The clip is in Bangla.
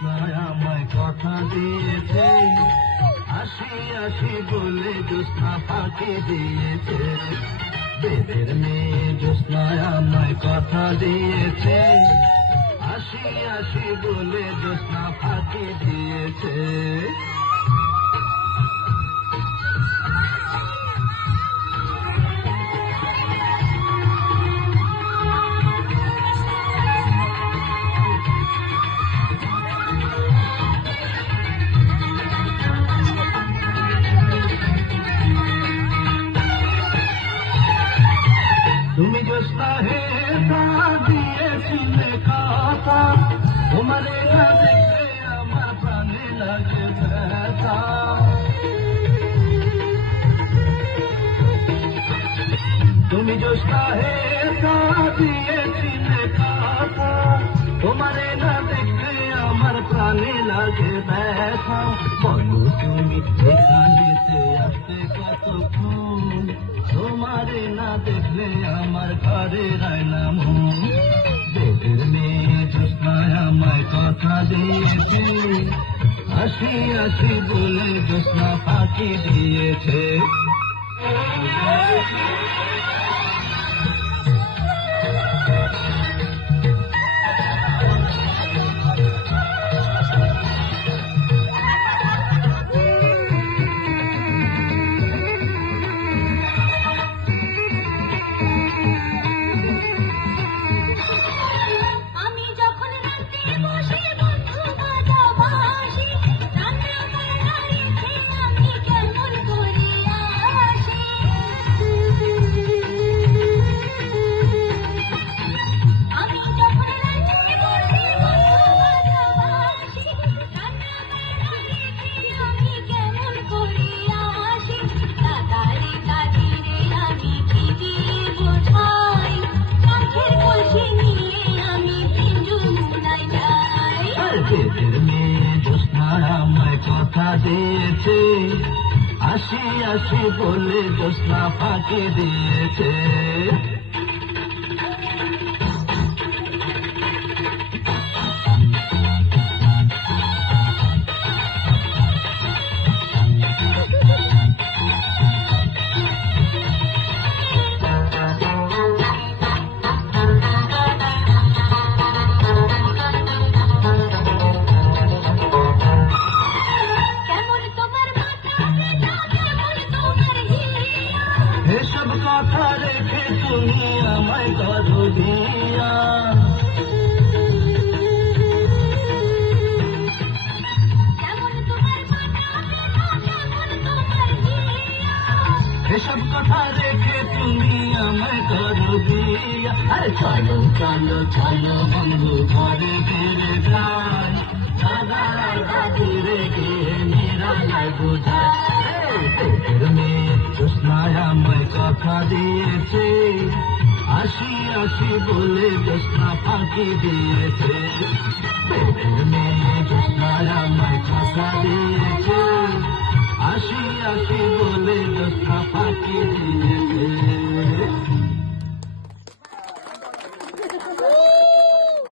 জ্যোৎস্নায় আমায় কথা দিয়েছে, আসি আসি বলে জ্যোৎস্না ফাঁকি দিয়েছে। বেদের মেয়ে জ্যোৎস্নায় আমায় কথা দিয়েছে, আসি আসি বলে জ্যোৎস্না ফাঁকি দিয়েছে। তুমি জ্যোৎস্না হে তা দিয়েছিলে কথা, তোমারে না দেখলে আমার প্রাণে লাগে ব্যথা। তুমি জ্যোৎস্না হে তা দিয়েছিলে কথা, তোমারে না দেখলে আমার প্রাণে লাগে ব্যথা। বলো তুমি এখানেতে আসতে কতক্ষণ, তোমারে না দেখলে আমার ঘরে রায় না মন। বেদের মেয়ে জ্যোৎস্নায় আমায় কথা দিয়েছে, আসি আসি বলে জ্যোৎস্না ফাঁকি দিয়েছে। বেদের মেয়ে জ্যোৎস্নায় আমায় কথা দিয়েছে, আসি আসি বলে জ্যোৎস্না ফাঁকি দিয়েছে। এসব কথা রেখে তুমি আমায় করো দিয়া, এসব কথা রেখে তুমি আমায় করো দিয়া। আরে চলো চলো চলো বন্ধু ঘরে ফিরে যাই, দাদা দাদি রেখে নিরালায় বোঝায়। বেদের মেয়ে জ্যোৎস্নায় আমায় কথা দিয়েছে, আসি আসি বলে জ্যোৎস্না ফাঁকি দিয়েছে।